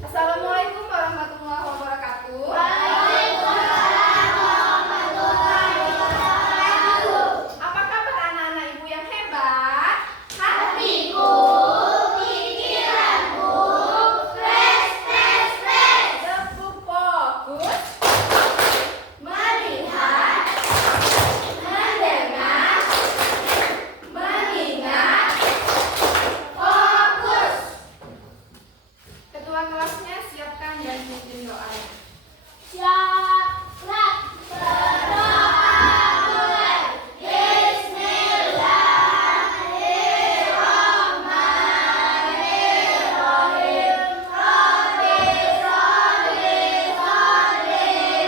Assalamualaikum warahmatullahi wabarakatuh. Waalaikumsalam warahmatullahi wabarakatuh. Apa kabar anak-anak ibu yang hebat? Hatiku, pikiranku, fresh, fresh, fresh. Lebih fokus, Melihat, mendengar, mengingat, fokus. ketua kelasnya siapkan dan pimpin doanya. Siap, berdoa mulai. Bismillahirrahmanirrahim. Rabbi sholli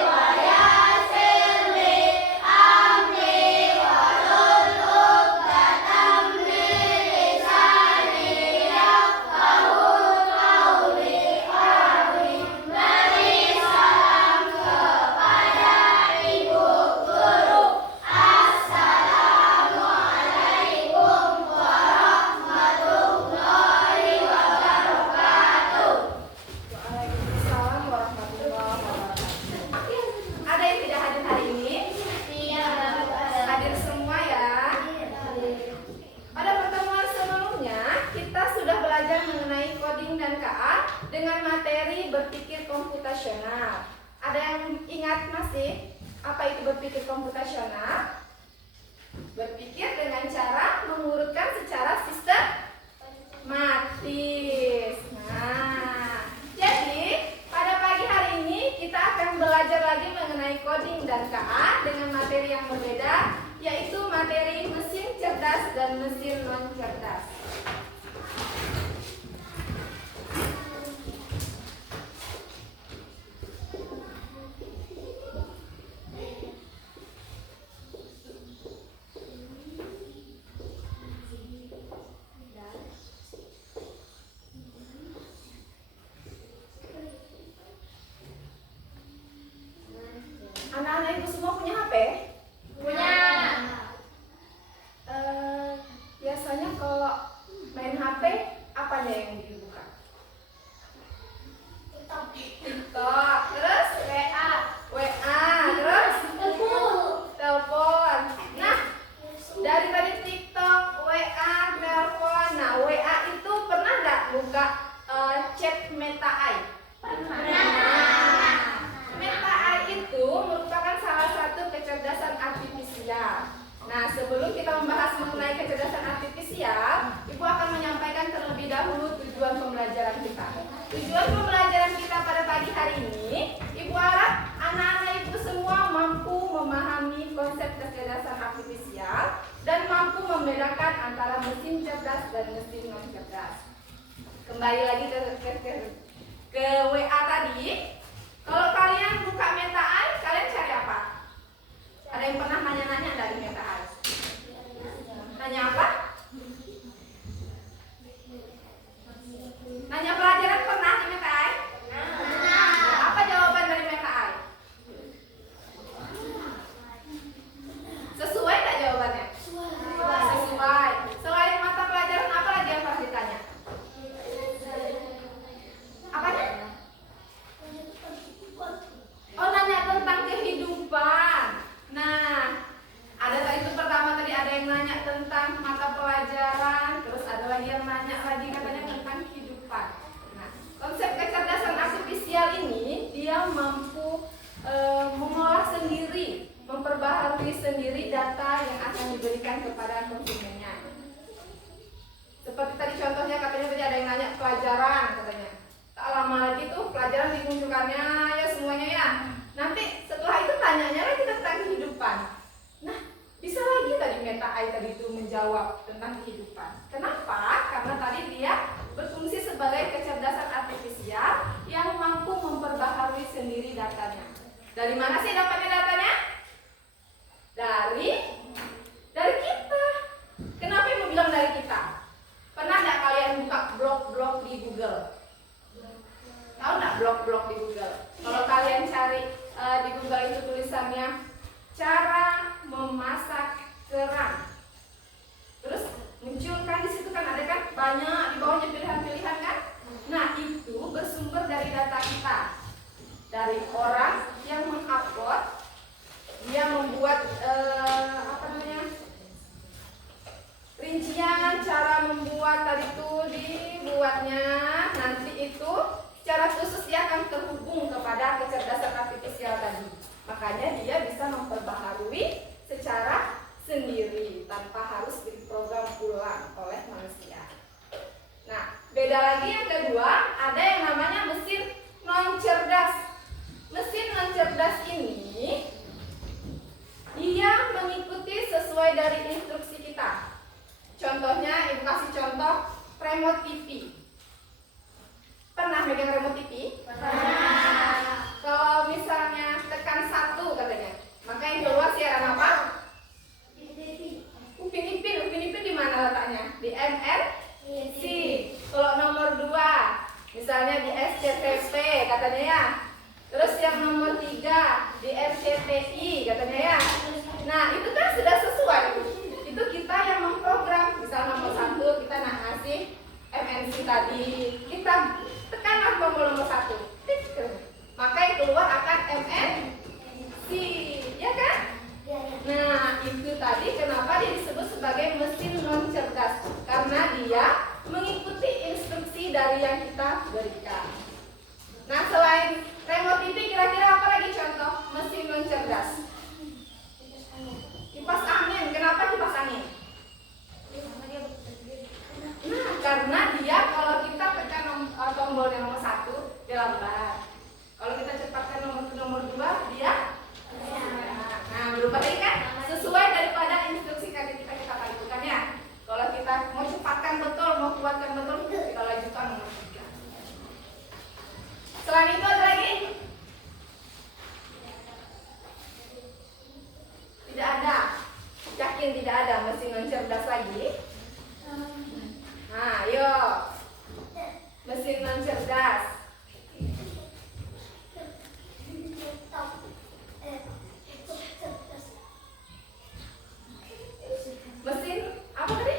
wa yassirli amri wahlul 'uqdatam min lisani yafqahu qawli. Amin. Beri salam kepada ibu guru. Assalamualaikum warahmatullahi wabarakatuh. Waalaikumsalam warahmatullahi wabarakatuh. Ada yang tidak hadir hari ini? Hadir semua ya. Pada pertemuan sebelumnya, kita sudah belajar mengenai coding dan KA dengan materi berpikir komputasional. Ada yang ingat masih apa itu berpikir komputasional? Berpikir dengan cara mengurutkan secara sistematis. Nah, jadi pada pagi hari ini kita akan belajar lagi mengenai coding dan KA dengan materi yang berbeda, yaitu materi mesin cerdas dan mesin non cerdas. Anak-anak ibu semua punya HP? Punya. Biasanya kalau main HP, apanya yang dibuka? TikTok, terus WA, terus telepon. Nah, dari tadi TikTok, WA, telepon. Nah, WA itu pernah nggak buka chat Meta AI? Meta AI itu merupakan salah satu kecerdasan artifisial. Nah, sebelum kita membahas mengenai kecerdasan artifisial, Ibu akan menyampaikan terlebih dahulu tujuan pembelajaran kita. Tujuan pembelajaran kita pada pagi hari ini, Ibu harap anak-anak Ibu semua mampu memahami konsep kecerdasan artifisial dan mampu membedakan antara mesin cerdas dan mesin non cerdas. Kembali lagi ke WA tadi. Kalau kalian buka Meta AI, kalian cari apa? Ada yang pernah nanya-nanya dari Meta AI? Nanya apa? Nanya pelajaran pernah di Meta AI? Apa jawaban dari Meta AI? Sesuai tak jawabannya? Sesuai. Selain mata pelajaran, apa lagi yang pernah ditanya? Apanya? Oh, nanya tentang kehidupan. Nah, ada tadi itu pertama tadi ada yang nanya tentang mata pelajaran, terus ada lagi yang nanya lagi katanya tentang kehidupan. Nah, konsep kecerdasan artifisial ini dia mampu mengolah sendiri, memperbaharui sendiri data yang akan diberikan kepada konsumennya. Seperti tadi contohnya katanya tadi ada yang nanya pelajaran katanya. Tak lama lagi tuh pelajaran dimunculkannya ya semuanya ya. Nanti setelah itu tanyanya lagi tentang kehidupan. Nah, bisa lagi tadi Meta AI tadi itu menjawab tentang kehidupan. Kenapa? Karena tadi dia berfungsi sebagai kecerdasan artifisial yang mampu memperbaharui sendiri datanya. Dari mana sih dapatnya datanya? Dari kita. Kenapa ibu bilang dari kita? Pernah nggak kalian buka blog-blog di Google? Tahu nggak blog-blog di Google? Kalau kalian cari di Google itu tulisannya cara memasak kerang. Terus muncul kan di situ kan ada kan banyak di bawahnya pilihan-pilihan kan? Nah, itu bersumber dari megang remote TV? Kalau misalnya tekan 1 katanya, maka yang keluar siaran apa? Upin Ipin di mana letaknya? Di MRC. Kalau nomor 2, misalnya di SCTV katanya ya. Terus yang nomor 3 di RCTI katanya ya. Nah itu kan sudah sesuai. Itu kita yang memprogram. Misal nomor 1 kita nak ngasih MNC tadi, kita tekanlah tombol nomor 1. Maka yang keluar akan MNC, ya kan? Nah, itu tadi kenapa dia disebut sebagai mesin non cerdas, karena dia mengikuti instruksi dari yang kita berikan. Nah, selain remote TV, kira-kira apa lagi contoh mesin non cerdas? Kipas angin. Kenapa kipas angin? Nah, karena dia kalau kita tekan tombol yang nomor 1, dia lambat. Kalau kita cepatkan nomor 2, dia nah, berubah lagi kan? Sesuai daripada instruksi yang kita lakukan ya. Kalau kita mau cepatkan betul, mau kuatkan betul, kita lanjutkan nomor 3. Selain itu ada lagi? Tidak ada. Yakin tidak ada mesin non cerdas lagi? Nah, ayo. Mesin non cerdas. Mesin apa tadi?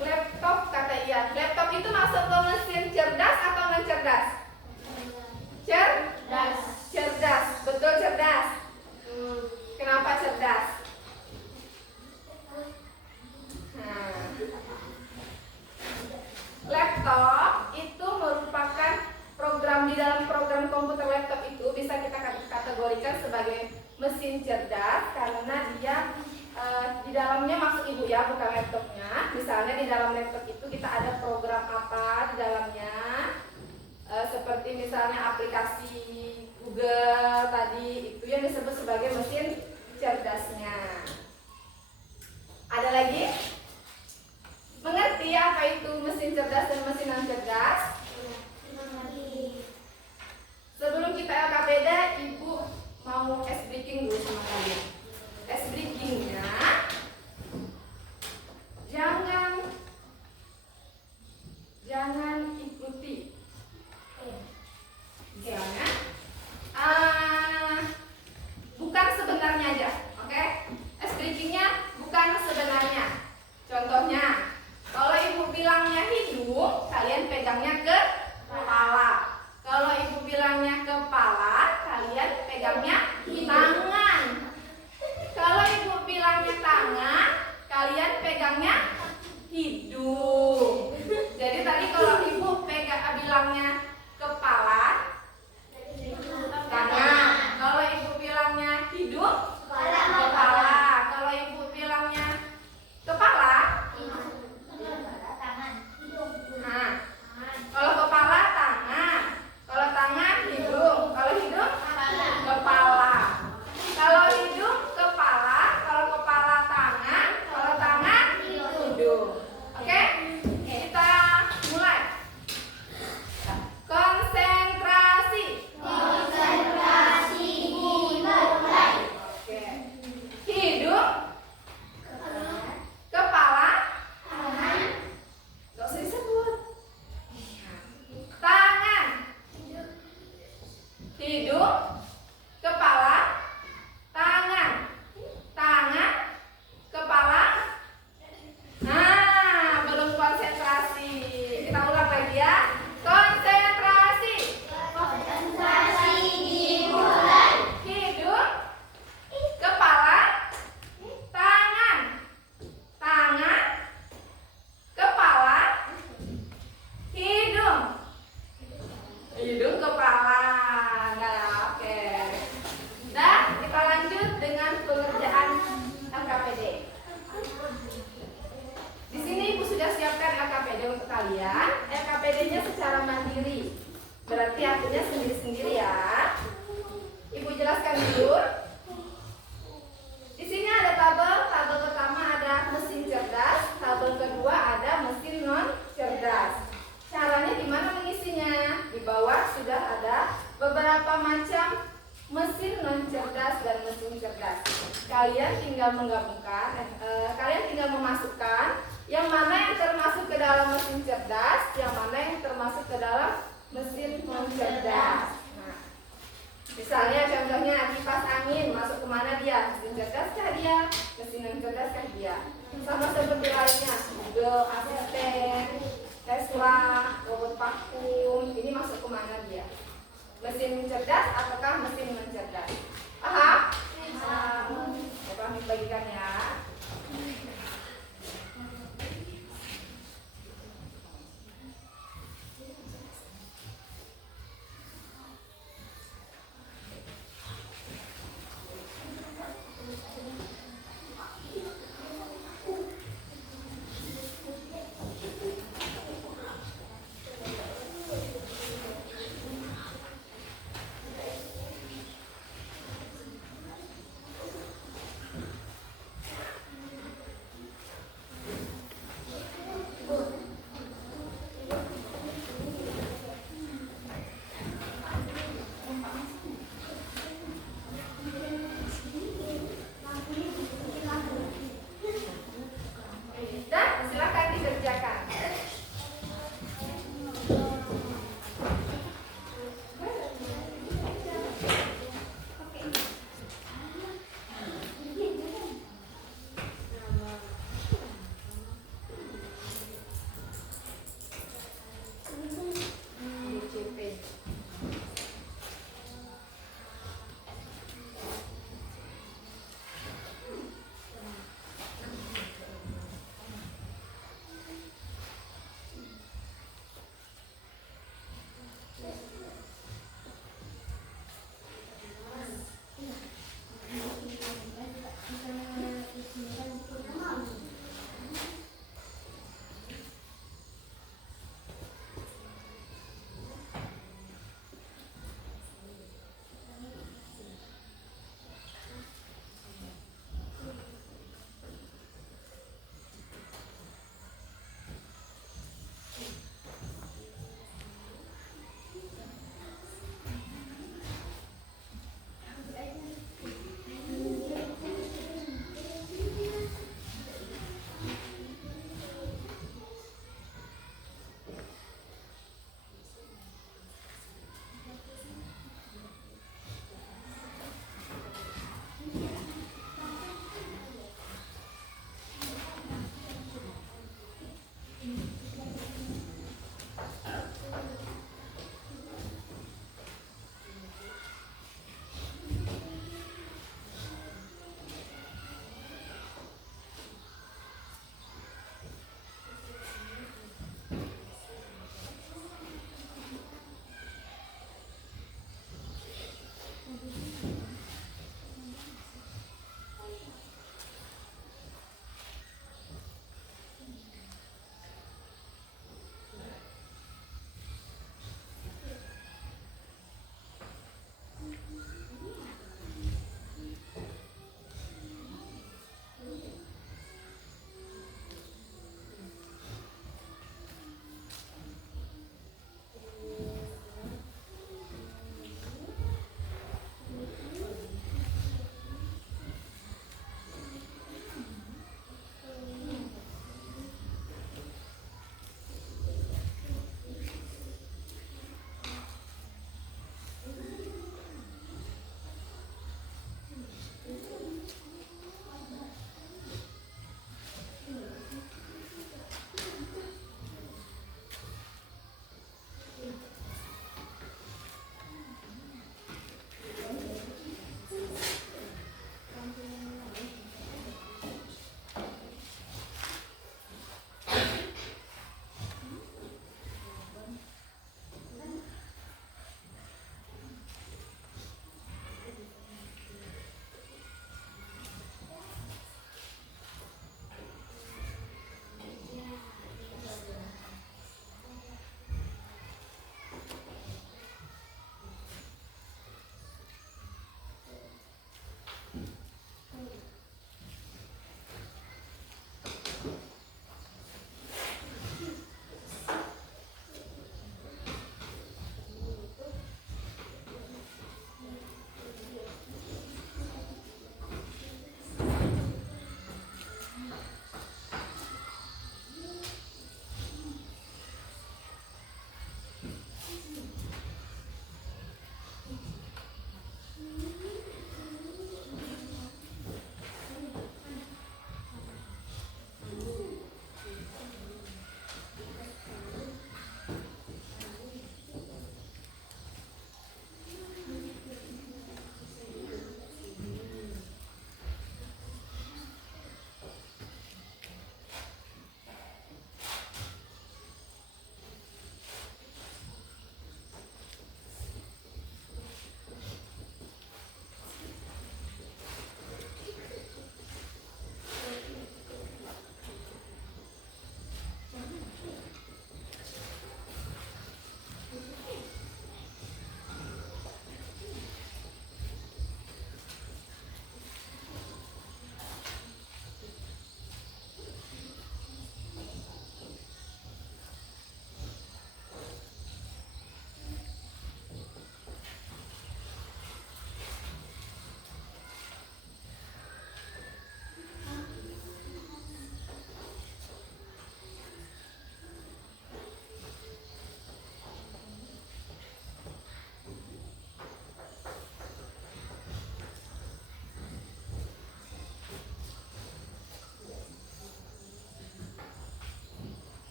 Laptop kata iya. Laptop itu masuk ke mesin cerdas atau non cerdas? Cerdas. Betul cerdas. Kenapa cerdas? Nah, laptop itu merupakan program, di dalam program komputer laptop itu bisa kita kategorikan sebagai mesin cerdas karena dia di dalamnya masuk ibu ya, bukan laptopnya. Misalnya di dalam laptop itu kita ada program apa di dalamnya, seperti misalnya aplikasi Google tadi, itu yang disebut sebagai mesin cerdasnya. Ada lagi? Mengerti apa itu mesin cerdas dan mesin non cerdas? Sebelum kita LKPD, Ibu mau ice breaking dulu sama kalian. Ice breakingnya, jangan ikuti. Misalnya, bukan sebenarnya aja, oke? Ice breakingnya bukan sebenarnya. Contohnya, kalau ibu bilangnya hidung, kalian pegangnya ke kepala. Kalau ibu bilangnya kepala, kalian pegangnya tangan. Kalau ibu bilangnya tangan, kalian pegangnya hidung. Jadi tadi kalau ibu bilangnya kepala, tangan. Kalau ibu bilangnya hidung, kepala. Kalau ibu bilangnya kepala, nah, kalau kepala tangan, kalau tangan hidung, kalau hidung kepala, kalau hidung kepala, kalau kepala tangan, kalau tangan hidung. Oke? Kita mulai. Konsentrasi. Dimulai. Oke. Hidung, kepala, gak usah disebut. Tangan, hidung, kepala, tangan, tangan, kepala. Nah, belum konsentrasi. Kita ulang lagi ya. Konsentrasi. Dimulai. Hidung, kepala, tangan, tangan, kepala, hidung, kepala. Nah, oke. Dan kita lanjut dengan pengerjaan LKPD. Di sini Ibu sudah siapkan LKPD untuk kalian. LKPD-nya secara mandiri. Berarti artinya sendiri-sendiri ya. Ibu jelaskan dulu. Di sini ada tabel. Tabel pertama ada mesin cerdas. Tabel kedua ada mesin non cerdas. Caranya gimana mengisi tinggal menggabungkan. Kalian tinggal memasukkan yang mana yang termasuk ke dalam mesin cerdas, yang mana yang termasuk ke dalam mesin non-cerdas. Nah, misalnya contohnya kipas angin masuk kemana dia? Mesin cerdas kah dia? Mesin non-cerdas kah dia? Sama seperti lainnya, Google Asisten, Tesla, robot vakum, ini masuk kemana dia? Mesin cerdas ataukah mesin non-cerdas? Paham? Coba dibagikan ya.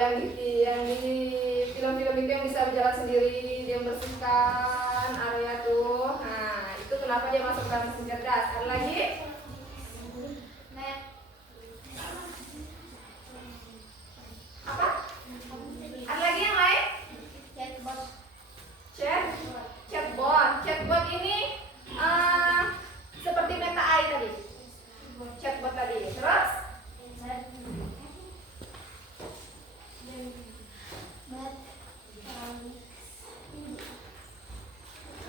yang di film-film itu yang bisa berjalan sendiri, dia membersihkan area tuh. Nah, itu kenapa dia masuk dalam mesin cerdas. Ada lagi? Apa? Ada lagi yang lain? Chatbot ini seperti Meta AI tadi. Chatbot tadi. Terus?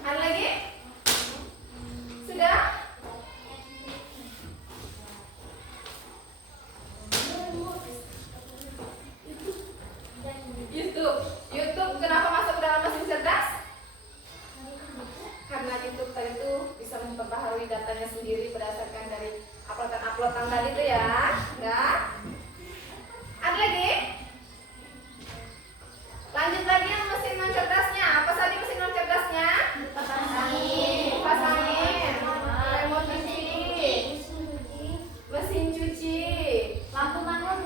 Ada lagi? Sudah? YouTube kenapa masuk ke dalam mesin cerdas? Karena YouTube tadi itu bisa memperbaharui datanya sendiri berdasarkan dari uploadan tadi itu ya. Ada lagi? Lanjut lagi yang mesin non cerdasnya. Apa saja mesin non cerdasnya? Kipas angin, remote TV, mesin cuci, lampu manual.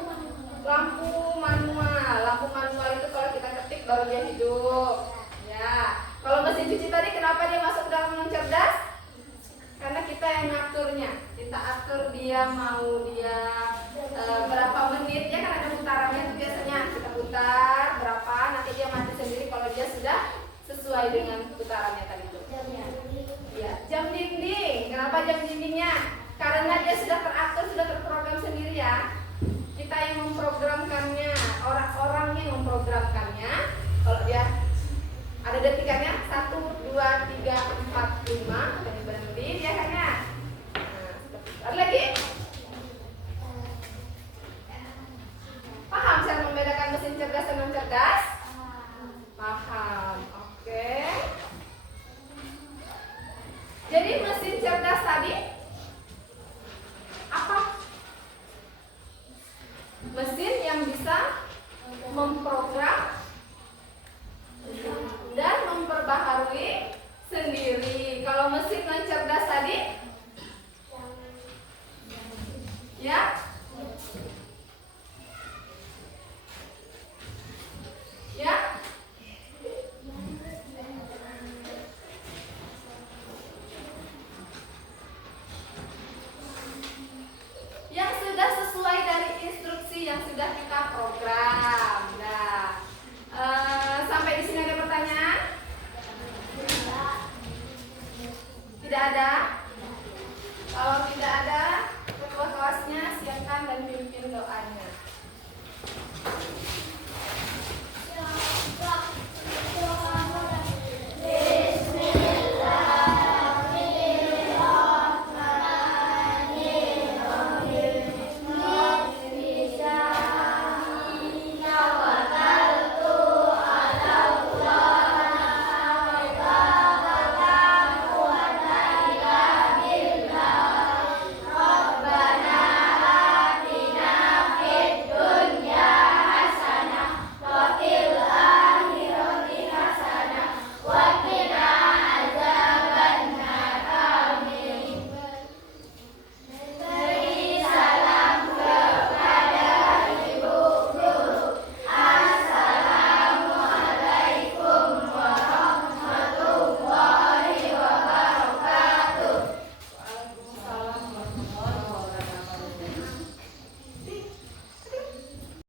Lampu manual itu kalau kita ketik baru dia hidup. Ya. Kalau mesin cuci tadi kenapa dia masuk dalam non cerdas? Karena kita yang ngaturnya. Kita atur dia mau berapa menit ya, kan ada putarannya itu biasanya kita putar berapa, nanti dia mati sendiri kalau dia sudah sesuai dengan putarannya tadi itu. Ya, jam dinding. Kenapa jam dindingnya? Karena dia sudah teratur, sudah terprogram sendiri ya.